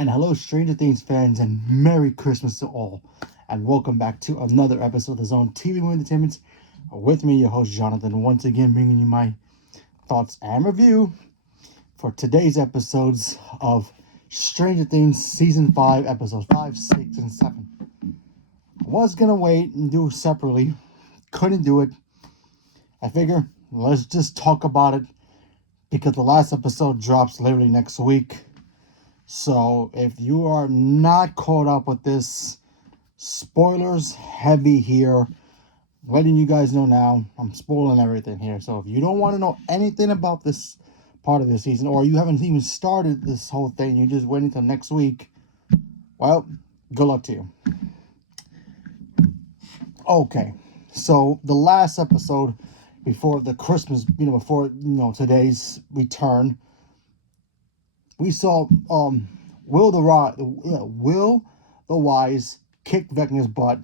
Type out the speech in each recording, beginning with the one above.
And hello, Stranger Things fans, and Merry Christmas to all. And welcome back to another episode of the Zone TV Movie Entertainment. With me, your host, Jonathan, once again bringing you my thoughts and review for today's episodes of Stranger Things Season 5, Episodes 5, 6, and 7. I was going to wait and do it separately. Couldn't do it. I figure, let's just talk about it because the last episode drops literally next week. So if you are not caught up with this, spoilers heavy here. Letting you guys know now, I'm spoiling everything here. So if you don't want to know anything about this part of the season, or you haven't even started this whole thing, you just wait until next week, well, good luck to you. Okay, so the last episode before the Christmas, before today's return, we saw Will the Wise kick Vecna's butt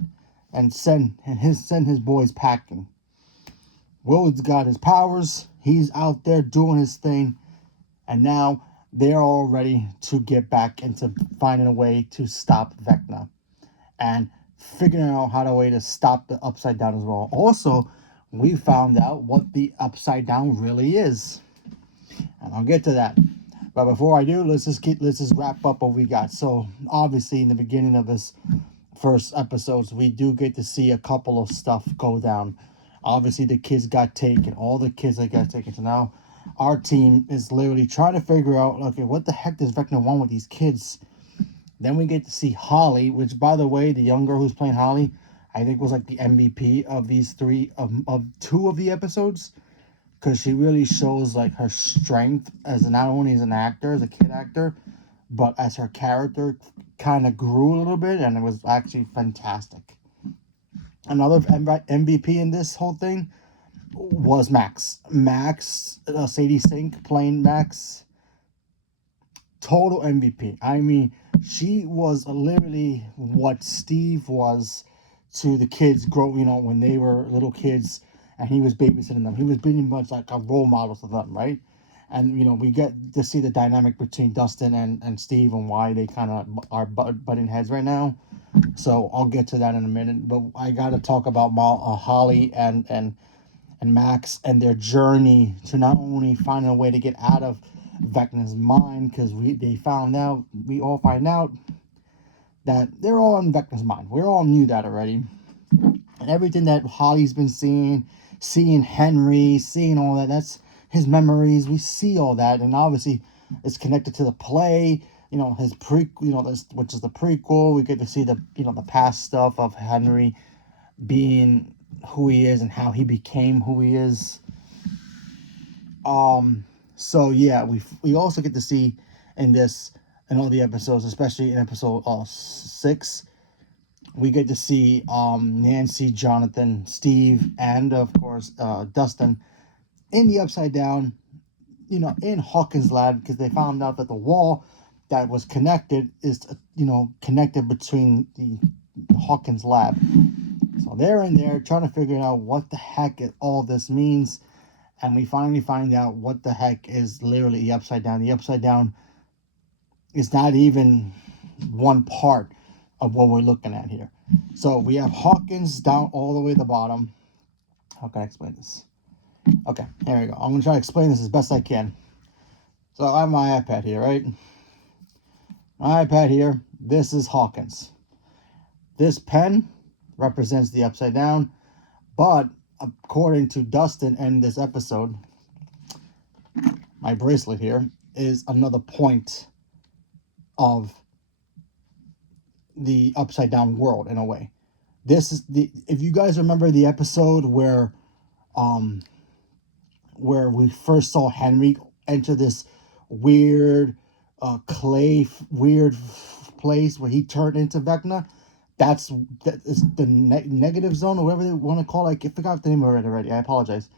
and send his boys packing. Will's got his powers. He's out there doing his thing, and now they're all ready to get back into finding a way to stop Vecna and figuring out how to stop the Upside Down as well. Also, we found out what the Upside Down really is, and I'll get to that. But before I do, let's just wrap up what we got. So obviously, in the beginning of this first episodes, we do get to see a couple of stuff go down. Obviously, the kids got taken. All the kids that got taken. So now, our team is literally trying to figure out, okay, what the heck does Vecna want with these kids? Then we get to see Holly, which, by the way, the young girl who's playing Holly, I think was like the MVP of these of two of the episodes. Because she really shows like her strength as not only as an actor, as a kid actor, but as her character kind of grew a little bit, and it was actually fantastic. Another MVP in this whole thing was Max. Sadie Sink playing Max. Total MVP. I mean, she was literally what Steve was to the kids when they were little kids and he was babysitting them. He was pretty much like a role model to them, right? And, we get to see the dynamic between Dustin and Steve and why they kind of are butting heads right now. So I'll get to that in a minute. But I got to talk about Holly and Max and their journey to not only finding a way to get out of Vecna's mind, because we all find out that they're all in Vecna's mind. We all knew that already. And everything that Holly's been seeing Henry, seeing all that's his memories. We see all that, and obviously it's connected to the play. His which is the prequel. We get to see the past stuff of Henry being who he is and how he became who he is. So yeah, we also get to see in all the episodes, especially in episode 6, we get to see Nancy, Jonathan, Steve, and of course Dustin in the Upside Down, in Hawkins' lab, because they found out that the wall that was connected is connected between the Hawkins lab. So they're in there trying to figure out what the heck all this means, and we finally find out what the heck is literally the Upside Down. The Upside Down is not even one part of what we're looking at here. So we have Hawkins down all the way to the bottom. How can I explain this? Okay, here we go. I'm going to try to explain this as best I can. So I have my iPad here, right? My iPad here. This is Hawkins. This pen represents the Upside Down, but according to Dustin in this episode, my bracelet here is another point of the Upside Down world in a way. This is if you guys remember the episode where we first saw Henry enter this weird weird place where he turned into Vecna. That is the negative zone, or whatever they want to call it. I forgot the name of it already. I apologize.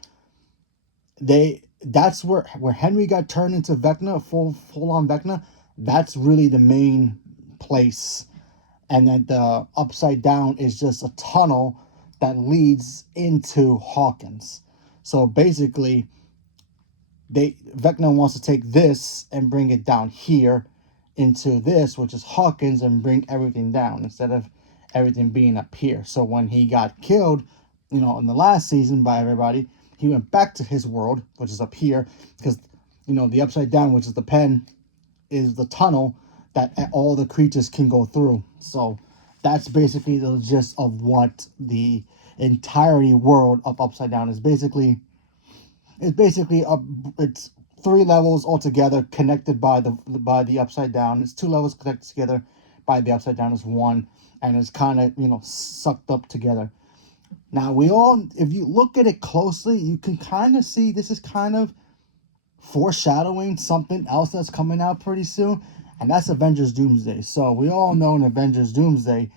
That's where Henry got turned into Vecna, full on Vecna. That's really the main place, and then the Upside Down is just a tunnel that leads into Hawkins. So basically, Vecna wants to take this and bring it down here into this, which is Hawkins, and bring everything down instead of everything being up here. So when he got killed, in the last season by everybody, he went back to his world, which is up here, because the Upside Down, which is the pen, is the tunnel that all the creatures can go through. So that's basically the gist of what the entirety world of Upside Down is. It's 3 levels altogether connected by the Upside Down. It's 2 levels connected together by the Upside Down as one, and it's kind of sucked up together. Now if you look at it closely, you can kind of see this is kind of foreshadowing something else that's coming out pretty soon, and that's Avengers Doomsday. So we all know in Avengers Doomsday,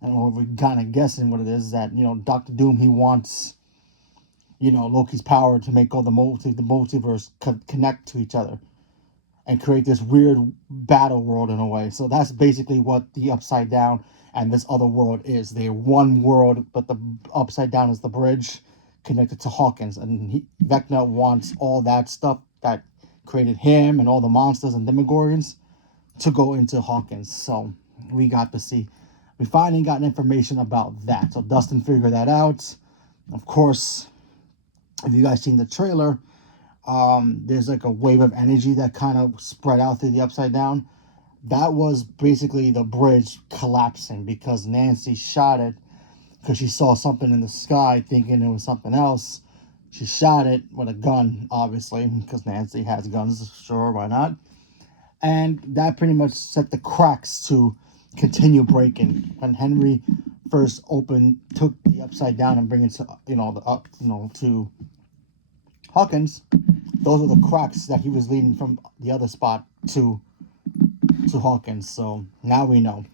and we're kind of guessing what it is, that Doctor Doom, he wants Loki's power to make all the multiverse connect to each other and create this weird battle world in a way. So that's basically what the Upside Down and this other world is. They're one world, but the Upside Down is the bridge connected to Hawkins, and Vecna wants all that stuff that created him and all the monsters and Demogorgons to go into Hawkins. So we finally got information about that. So Dustin figured that out. Of course, if you guys seen the trailer, there's like a wave of energy that kind of spread out through the Upside Down. That was basically the bridge collapsing because Nancy shot it because she saw something in the sky thinking it was something else. She shot it with a gun, obviously, because Nancy has guns, sure, why not? And that pretty much set the cracks to continue breaking. When Henry first took the Upside Down and bring it to, to Hawkins, those were the cracks that he was leading from the other spot to Hawkins. So now we know.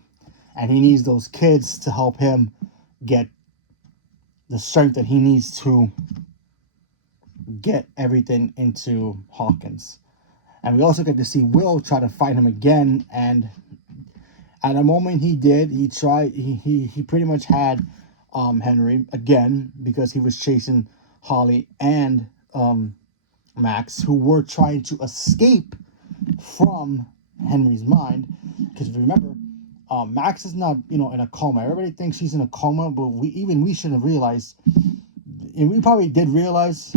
And he needs those kids to help him get the strength that he needs to get everything into Hawkins. And we also get to see Will try to fight him again, and at a moment he pretty much had Henry again, because he was chasing Holly and Max, who were trying to escape from Henry's mind. Because if you remember, Max is not in a coma. Everybody thinks she's in a coma, but we should have realized, and we probably did realize,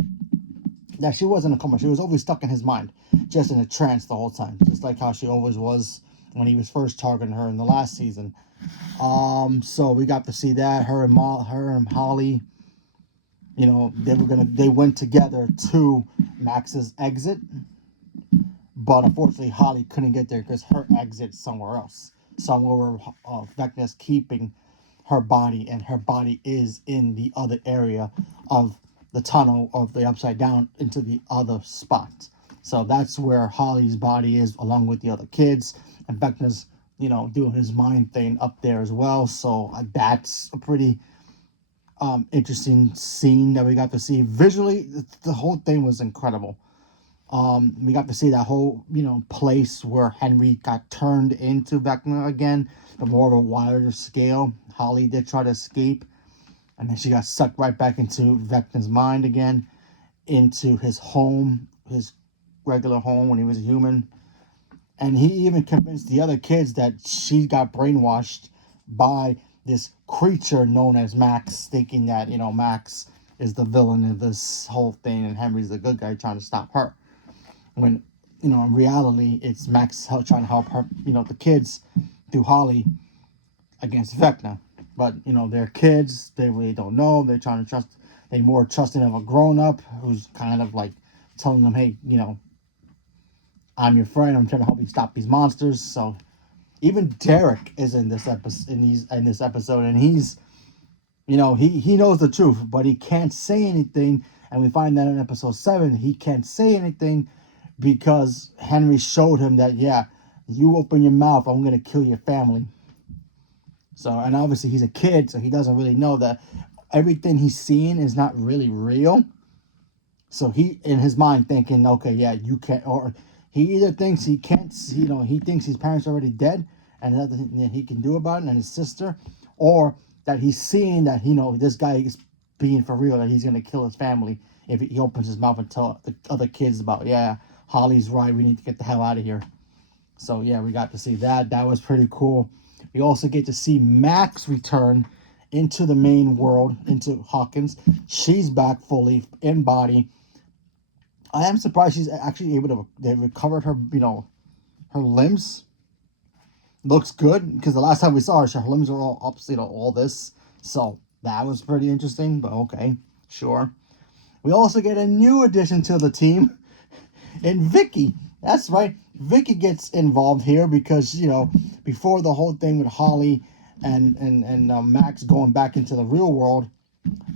that she wasn't in a coma. She was always stuck in his mind, just in a trance the whole time, just like how she always was when he was first targeting her in the last season. So we got to see that her and Holly, they went together to Max's exit, but unfortunately Holly couldn't get there because her exit's somewhere else, somewhere where Vecna's keeping her body, and her body is in the other area of the tunnel of the Upside Down into the other spot. So that's where Holly's body is, along with the other kids, and Vecna's doing his mind thing up there as well. So that's a pretty interesting scene that we got to see. Visually, the whole thing was incredible. We got to see that whole place where Henry got turned into Vecna again, but more of a wider scale. Holly did try to escape, and then she got sucked right back into Vecna's mind again, into his home, his regular home when he was a human. And he even convinced the other kids that she got brainwashed by this creature known as Max, thinking that, Max is the villain of this whole thing and Henry's the good guy trying to stop her. When, in reality, it's Max trying to help her, the kids, through Holly, against Vecna. But, they're kids, they really don't know, they're trying to trust, they're more trusting of a grown-up who's kind of like telling them, hey, I'm your friend, I'm trying to help you stop these monsters. So even Derek is in this episode, and he's, he knows the truth, but he can't say anything. And we find that in episode 7, he can't say anything because Henry showed him that, yeah, you open your mouth, I'm going to kill your family. So, and obviously he's a kid, so he doesn't really know that everything he's seeing is not really real. So he, in his mind, thinking, okay, yeah, you can't, or he either thinks he can't, he thinks his parents are already dead and nothing that he can do about it, and his sister, or that he's seeing that, this guy is being for real, that he's going to kill his family if he opens his mouth and tell the other kids about, yeah, Holly's right, we need to get the hell out of here. So yeah, we got to see that. That was pretty cool. We also get to see Max return into the main world, into Hawkins. She's back fully in body. I am surprised she's actually able to. They recovered her, her limbs. Looks good because the last time we saw her, her limbs were all up, all this. So that was pretty interesting. But okay, sure. We also get a new addition to the team, and Vicky. That's right. Vicky gets involved here because before the whole thing with Holly and Max going back into the real world,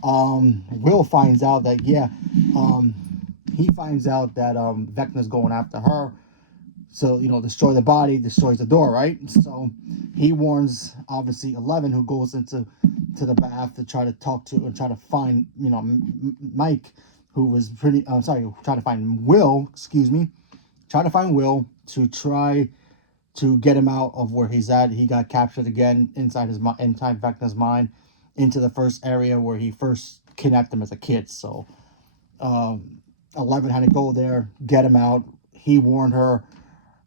Will finds out that um, he finds out that Vecna's going after her. So destroy the body, destroys the door, right? So he warns obviously 11, who goes to the bath to try to talk to and try to find Mike, who was pretty. Sorry, try to find Will. Excuse me. Try to find Will to try to get him out of where he's at. He got captured again inside Vecna's mind, into the first area where he first kidnapped him as a kid. So 11 had to go there, get him out. He warned her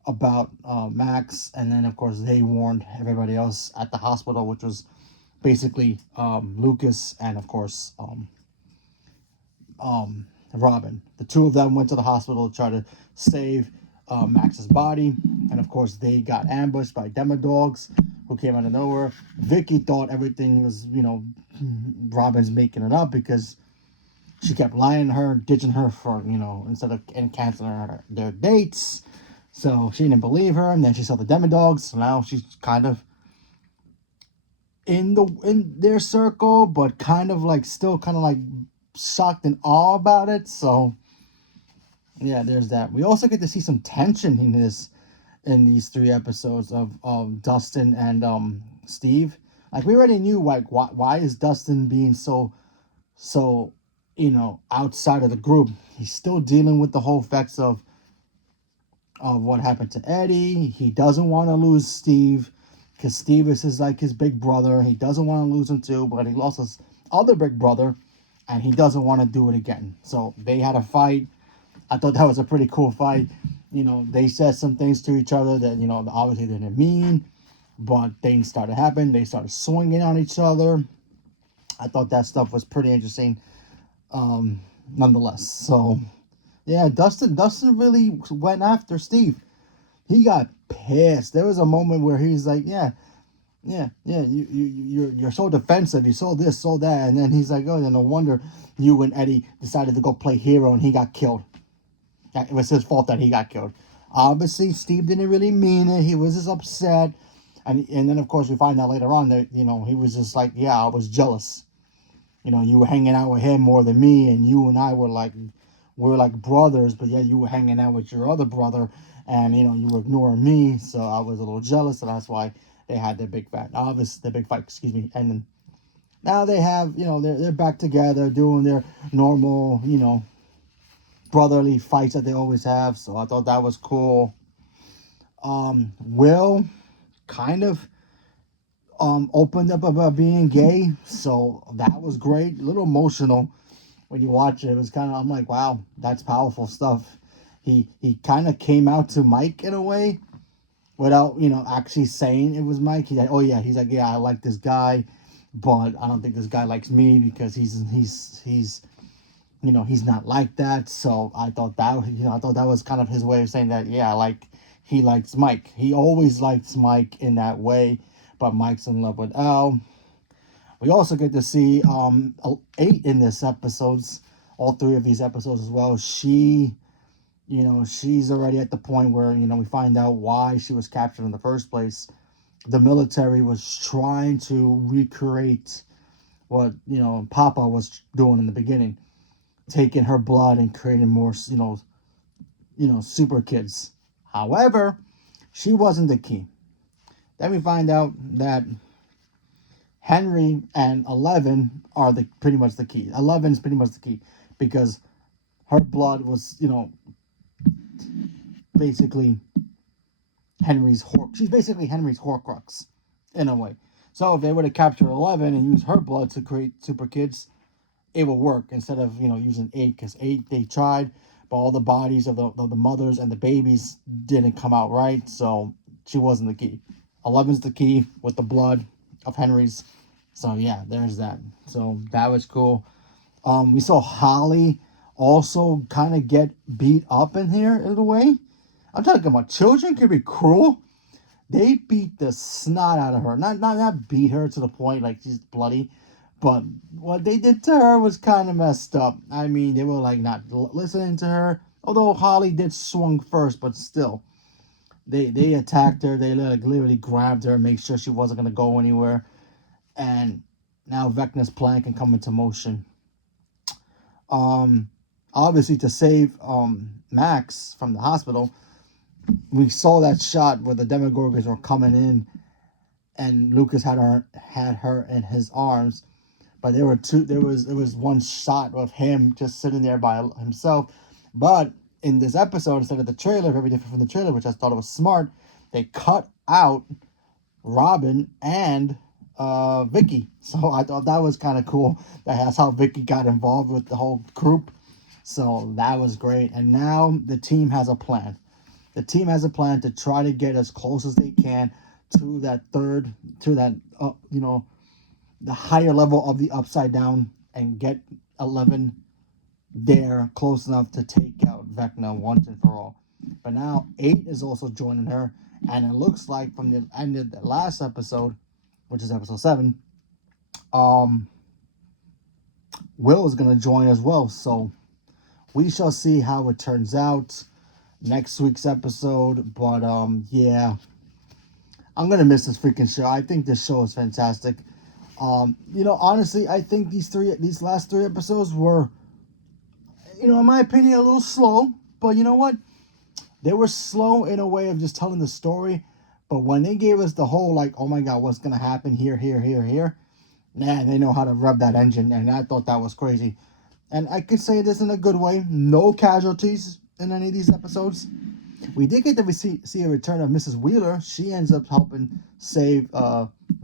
about Max, and then of course they warned everybody else at the hospital, which was basically Lucas and of course Robin. The two of them went to the hospital to try to save Max's body, and of course they got ambushed by Demodogs who came out of nowhere. Vicky thought everything was Robin's making it up because she kept lying to her, ditching her for instead of and canceling their dates. So she didn't believe her, and then she saw the Demodogs. So now she's kind of in their circle, but kind of like still kind of like shocked and awe about it. So yeah, there's that. We also get to see some tension in these 3 episodes of Dustin and Steve. Like we already knew like why is Dustin being so outside of the group. He's still dealing with the whole effects of what happened to Eddie. He doesn't want to lose Steve because Steve is his big brother. He doesn't want to lose him too, but he lost his other big brother, and he doesn't want to do it again. So they had a fight. I thought that was a pretty cool fight. They said some things to each other that obviously they didn't mean, but things started happening. They started swinging on each other. I thought that stuff was pretty interesting, nonetheless. So yeah, Dustin really went after Steve. He got pissed. There was a moment where he's like, you're so defensive. You saw this, saw that, and then he's like, oh, no wonder you and Eddie decided to go play hero, and he got killed. It was his fault that he got killed. Obviously, Steve didn't really mean it. He was just upset, and then of course we find out later on that he was just like, yeah, I was jealous. You were hanging out with him more than me, and you and I were like brothers, but yeah, you were hanging out with your other brother, and you were ignoring me, so I was a little jealous, so that's why they had their big fight. Obviously, the big fight, excuse me, and then now they have, they're back together doing their normal, brotherly fights that they always have. So I thought that was cool. Will kind of opened up about being gay, so that was great. A little emotional when you watch it. It was kind of, I'm like, wow, that's powerful stuff. He kind of came out to Mike in a way without actually saying it was Mike. He's like, oh yeah, he's like, yeah, I like this guy, but I don't think this guy likes me because he's he's not like that. So I thought that was kind of his way of saying that, yeah, like he likes Mike. He always likes Mike in that way, but Mike's in love with Al. We also get to see 8 in this episodes, all 3 of these episodes as well. She's already at the point where we find out why she was captured in the first place. The military was trying to recreate what Papa was doing in the beginning, taking her blood and creating more super kids. However, she wasn't the key. Then we find out that Henry and 11 are pretty much the key. 11 is pretty much the key because her blood was basically she's basically Henry's Horcrux in a way. So if they were to capture 11 and use her blood to create super kids, it will work instead of using 8, because 8 they tried, but all the bodies of the mothers and the babies didn't come out right, so she wasn't the key. 11's the key with the blood of Henry's. So yeah, there's that. So that was cool. We saw Holly also kind of get beat up in here in a way. I'm talking about children can be cruel. They beat the snot out of her. Not beat her to the point like she's bloody, but what they did to her was kind of messed up. I mean, they were like not listening to her. Although Holly did swung first, but still, they attacked her. They like literally grabbed her, make sure she wasn't gonna go anywhere. And now Vecna's plan can come into motion. Um, Obviously to save Max from the hospital, we saw that shot where the Demogorgons were coming in, and Lucas had her in his arms. But there were two. There was one shot of him just sitting there by himself. But in this episode, instead of the trailer, very different from the trailer, which I thought was smart, they cut out Robin and Vicky. So I thought that was kind of cool. That's how Vicky got involved with the whole group. So that was great. And now the team has a plan. The team has a plan to try to get as close as they can to that the higher level of the Upside Down and get 11 there close enough to take out Vecna once and for all. But now 8 is also joining her, and it looks like from the end of the last episode, which is episode 7, Will is going to join as well. So we shall see how it turns out next week's episode. But yeah, I'm gonna miss this freaking show. I think this show is fantastic. Honestly, I think these last 3 episodes were, in my opinion, a little slow. But you know what? They were slow in a way of just telling the story. But when they gave us the whole like, oh my god, what's gonna happen here, man, they know how to rub that engine, and I thought that was crazy. And I could say this in a good way: no casualties in any of these episodes. We did get to see a return of Mrs. Wheeler. She ends up helping save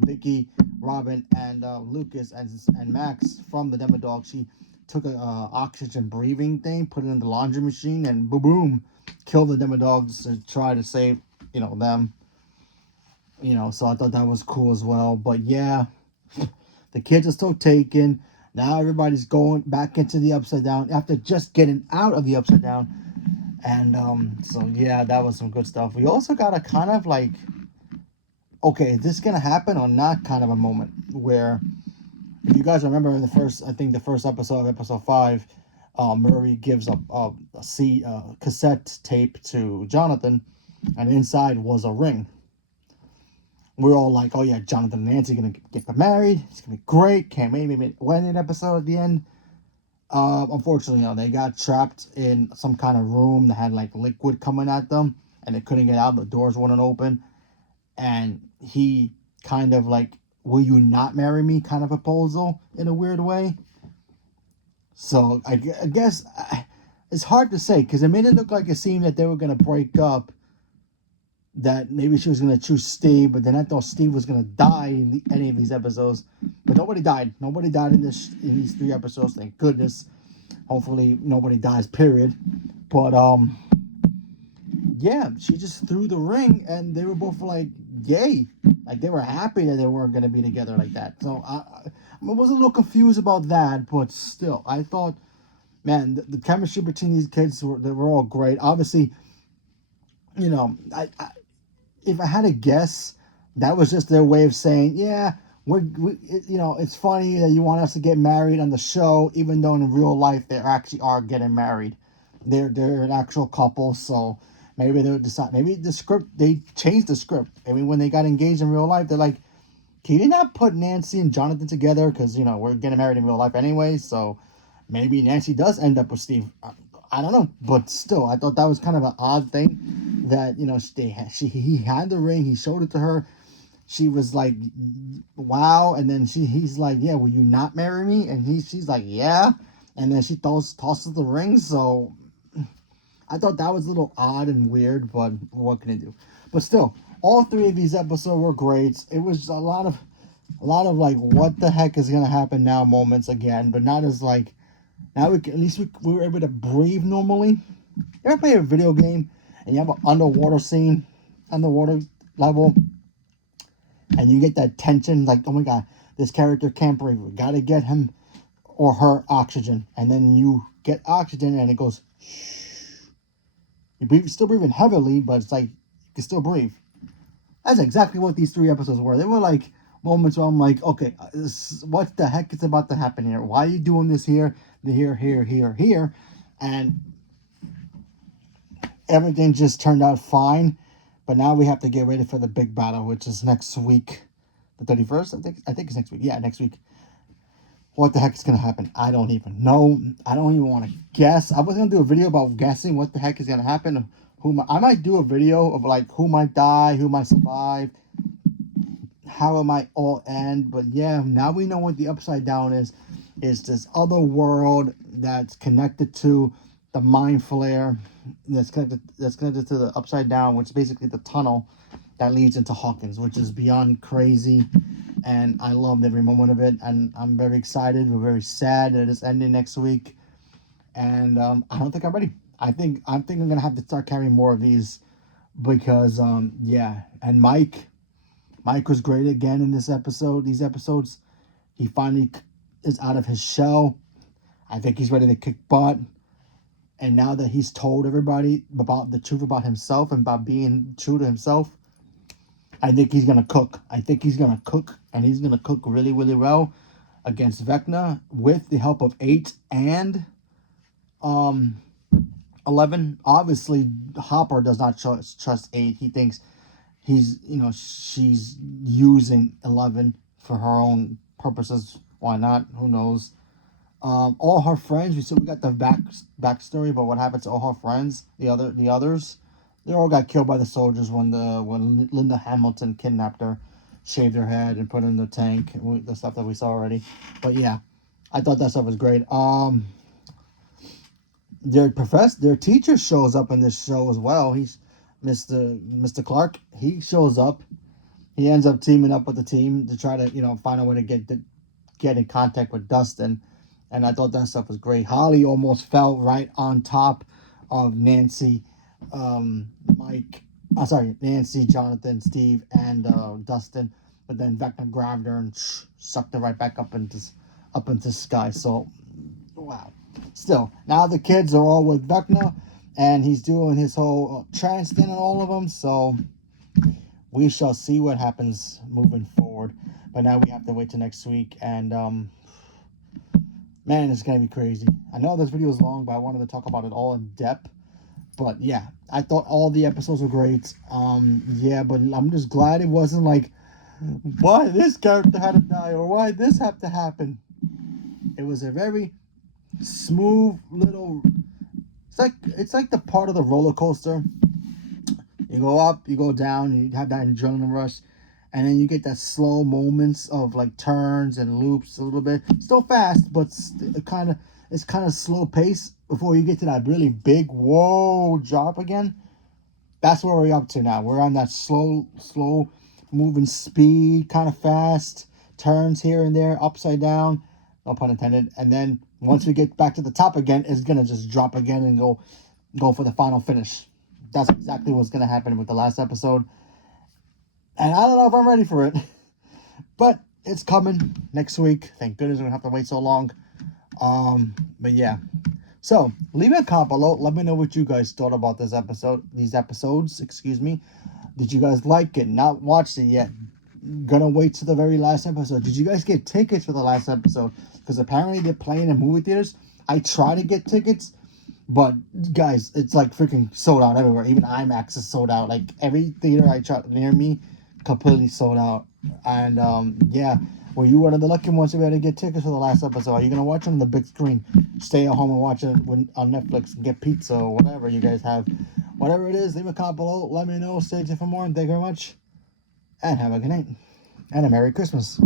Vicky, Robin, and Lucas and Max from the Demodog. She took a oxygen breathing thing, put it in the laundry machine, and boom, boom, killed the Demodogs to try to save them. So I thought that was cool as well. But yeah, the kids are still taken. Now everybody's going back into the Upside Down after just getting out of the Upside Down. And so yeah, that was some good stuff. We also got a kind of like, okay, is this gonna happen or not kind of a moment where, if you guys remember in the first episode of episode 5, Murray gives a cassette tape to Jonathan, and inside was a ring. We're all like, oh yeah, Jonathan and Nancy gonna get married. It's gonna be great. Can't maybe wedding episode at the end. Unfortunately, they got trapped in some kind of room that had like liquid coming at them, and they couldn't get out. The doors wouldn't open, and he kind of like, "Will you not marry me?" kind of proposal in a weird way. So I guess it's hard to say because it made it look like it seemed that they were gonna break up. That maybe she was gonna choose Steve, but then I thought Steve was gonna die in any of these episodes. But nobody died. Nobody died in these 3 episodes. Thank goodness. Hopefully nobody dies. Period. But yeah, she just threw the ring, and they were both like, yay! Like they were happy that they weren't gonna be together like that. So I was a little confused about that, but still, I thought, man, the chemistry between these kids they were all great. Obviously, I if I had to guess, that was just their way of saying, yeah, it's funny that you want us to get married on the show, even though in real life they actually are getting married. They're an actual couple, so maybe they would decide. Maybe they changed the script. I mean, when they got engaged in real life, they're like, can you not put Nancy and Jonathan together? Because we're getting married in real life anyway, so maybe Nancy does end up with Steve. I don't know, but still, I thought that was kind of an odd thing that he had the ring, he showed it to her, she was like, wow, and then he's like, yeah, will you not marry me? And she's like, yeah, and then she tosses the ring. So I thought that was a little odd and weird, but what can I do? But still, all 3 of these episodes were great. It was a lot of like, what the heck is gonna happen now moments again, but not as like, now at least we were able to breathe normally. You ever play a video game and you have an underwater scene, underwater level, and you get that tension, like, oh my god, this character can't breathe. We gotta get him or her oxygen. And then you get oxygen and it goes, you're still breathing heavily, but it's like you can still breathe. That's exactly what these 3 episodes were. They were like moments where I'm like, okay, what the heck is about to happen here? Why are you doing this here, here? And everything just turned out fine. But now we have to get ready for the big battle, which is next week, the 31st. I think it's next week. Yeah, next week. What the heck is gonna happen? I don't even know. I don't even want to guess. I was gonna do a video about guessing what the heck is gonna happen. I might do a video of like who might die, who might survive, how it might all end. But yeah, now we know what the upside down is. Is this other world that's connected to the mind flare, that's connected to the upside down, which is basically the tunnel that leads into Hawkins, which is beyond crazy. And I loved every moment of it. And I'm very excited. We're very sad that it's ending next week. And I don't think I'm ready. I think I'm gonna have to start carrying more of these because yeah. And Mike was great again in this episode. These episodes, he finally is out of his shell. I think he's ready to kick butt. And now that he's told everybody about the truth about himself and about being true to himself, I think he's going to cook. I think he's going to cook, and he's going to cook really, really well against Vecna with the help of 8 and 11. Obviously, Hopper does not trust 8. He thinks she's using 11 for her own purposes. Why not? Who knows? All her friends, we got the backstory about what happened to all her friends. The others, they all got killed by the soldiers when Linda Hamilton kidnapped her, shaved her head, and put her in the tank. The stuff that we saw already. But yeah, I thought that stuff was great. Their teacher shows up in this show as well. He's Mr. Clark. He shows up. He ends up teaming up with the team to try to find a way to get in contact with Dustin. And I thought that stuff was great. Holly almost fell right on top of Nancy, Nancy, Jonathan, Steve, and Dustin. But then Vecna grabbed her and sucked her right back up into sky. So, wow. Still, now the kids are all with Vecna, and he's doing his whole trance thing on all of them. So, we shall see what happens moving forward. But now we have to wait till next week, and man, it's gonna be crazy. I know this video is long, but I wanted to talk about it all in depth. But yeah, I thought all the episodes were great. Yeah, but I'm just glad it wasn't like, why this character had to die or why this had to happen. It was a very smooth little. It's like the part of the roller coaster. You go up, you go down, you have that adrenaline rush, and then you get that slow moments of like turns and loops a little bit. Still fast, but it's kind of slow pace before you get to that really big whoa drop again. That's where we're up to now. We're on that slow moving speed, kind of fast turns here and there, upside down, no pun intended. And then once we get back to the top again, it's gonna just drop again and go for the final finish. That's exactly what's gonna happen with the last episode. And I don't know if I'm ready for it. But it's coming next week. Thank goodness we don't have to wait so long. But yeah. So leave a comment below. Let me know what you guys thought about these episodes, excuse me. Did you guys like it? Not watched it yet. Gonna wait to the very last episode. Did you guys get tickets for the last episode? Because apparently they're playing in movie theaters. I try to get tickets, but guys, it's like freaking sold out everywhere. Even IMAX is sold out. Like every theater I tried near me, completely sold out. And yeah, were you one of the lucky ones to be able to get tickets for the last episode? Are you gonna watch it on the big screen? Stay at home and watch it on Netflix and get pizza or whatever you guys have. Whatever it is, leave a comment below. Let me know. Stay tuned for more. And thank you very much. And have a good night. And a Merry Christmas.